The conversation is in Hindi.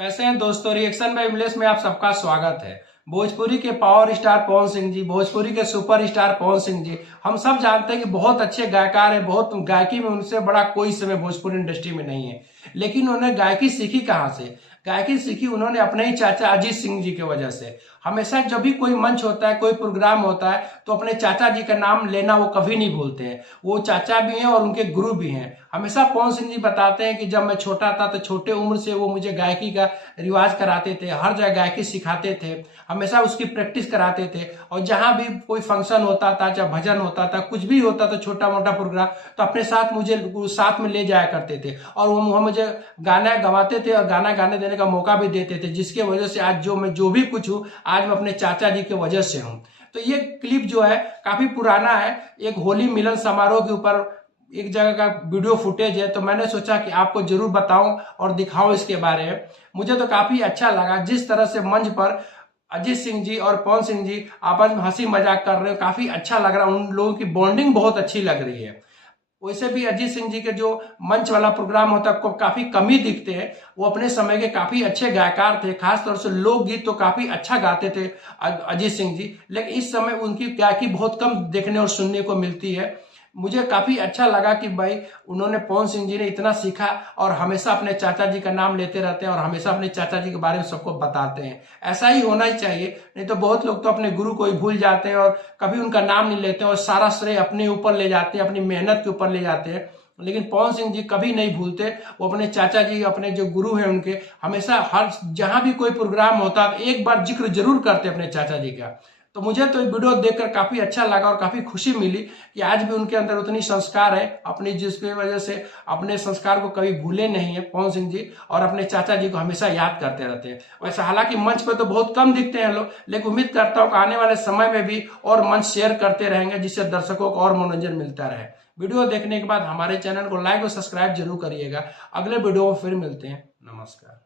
कैसे हैं दोस्तों, रिएक्शन बाय विमलेश में आप सबका स्वागत है। भोजपुरी के पावर स्टार पवन सिंह जी, भोजपुरी के सुपर स्टार पवन सिंह जी, हम सब जानते हैं कि बहुत अच्छे गायकार हैं। बहुत गायकी में उनसे बड़ा कोई समय भोजपुरी इंडस्ट्री में नहीं है। लेकिन उन्होंने गायकी सीखी कहाँ से? गायकी सीखी उन्होंने अपने ही चाचा अजीत सिंह जी की वजह से। हमेशा जब भी कोई मंच होता है, कोई प्रोग्राम होता है, तो अपने चाचा जी का नाम लेना वो कभी नहीं भूलते हैं। वो चाचा भी हैं और उनके गुरु भी हैं। हमेशा पवन सिंह जी बताते हैं कि जब मैं छोटा था तो छोटे उम्र से वो मुझे गायकी का रिवाज कराते थे, हर जगह गायकी सिखाते थे, हमेशा उसकी प्रैक्टिस कराते थे। और जहां भी कोई फंक्शन होता था, चाहे भजन होता था, कुछ भी होता था, छोटा मोटा प्रोग्राम, तो अपने साथ मुझे साथ में ले जाया करते थे और वो मुझे गाना गवाते थे और गाना गाने देने का मौका भी देते थे, जिसके वजह से आज मैं जो भी कुछ हूँ, आज मैं अपने चाचा जी की वजह से हूँ। तो ये क्लिप जो है काफी पुराना है। एक होली मिलन समारोह के ऊपर एक जगह का वीडियो फुटेज है, तो मैंने सोचा कि आपको जरूर बताऊं और दिखाऊं इसके बारे में। मुझे तो काफी अच्छा लगा जिस तरह से मंच पर अजीत सिंह जी और पवन सिंह जी आपस में हंसी मजाक कर रहे हो, काफी अच्छा लग रहा है। उन लोगों की बॉन्डिंग बहुत अच्छी लग रही है। वैसे भी अजीत सिंह जी के जो मंच वाला प्रोग्राम होता है काफी कम ही दिखते हैं। वो अपने समय के काफी अच्छे गायकार थे, खासतौर से लोकगीत तो काफी अच्छा गाते थे अजीत सिंह जी। लेकिन इस समय उनकी गायकी बहुत कम देखने और सुनने को मिलती है। मुझे काफी अच्छा लगा कि भाई उन्होंने पवन सिंह जी ने इतना सीखा और हमेशा अपने चाचा जी का नाम लेते रहते हैं और हमेशा अपने चाचा जी के बारे में सबको बताते हैं। ऐसा ही होना ही चाहिए, नहीं तो बहुत लोग तो अपने गुरु को ही भूल जाते हैं और कभी उनका नाम नहीं लेते और सारा श्रेय अपने ऊपर ले जाते हैं, अपनी मेहनत के ऊपर ले जाते हैं। लेकिन पवन सिंह जी कभी नहीं भूलते। वो अपने चाचा जी, अपने जो गुरु हैं उनके, हमेशा हर जहां भी कोई प्रोग्राम होता है एक बार जिक्र जरूर करते अपने चाचा जी का। तो मुझे तो वीडियो देखकर काफी अच्छा लगा और काफी खुशी मिली कि आज भी उनके अंदर उतनी संस्कार है अपनी, जिसकी वजह से अपने संस्कार को कभी भूले नहीं है पवन सिंह जी और अपने चाचा जी को हमेशा याद करते रहते हैं। वैसे हालांकि मंच पर तो बहुत कम दिखते हैं लोग, लेकिन उम्मीद करता हूँ कि आने वाले समय में भी और मंच शेयर करते रहेंगे, जिससे दर्शकों को और मनोरंजन मिलता रहे। वीडियो देखने के बाद हमारे चैनल को लाइक और सब्सक्राइब जरूर करिएगा। अगले वीडियो में फिर मिलते हैं। नमस्कार।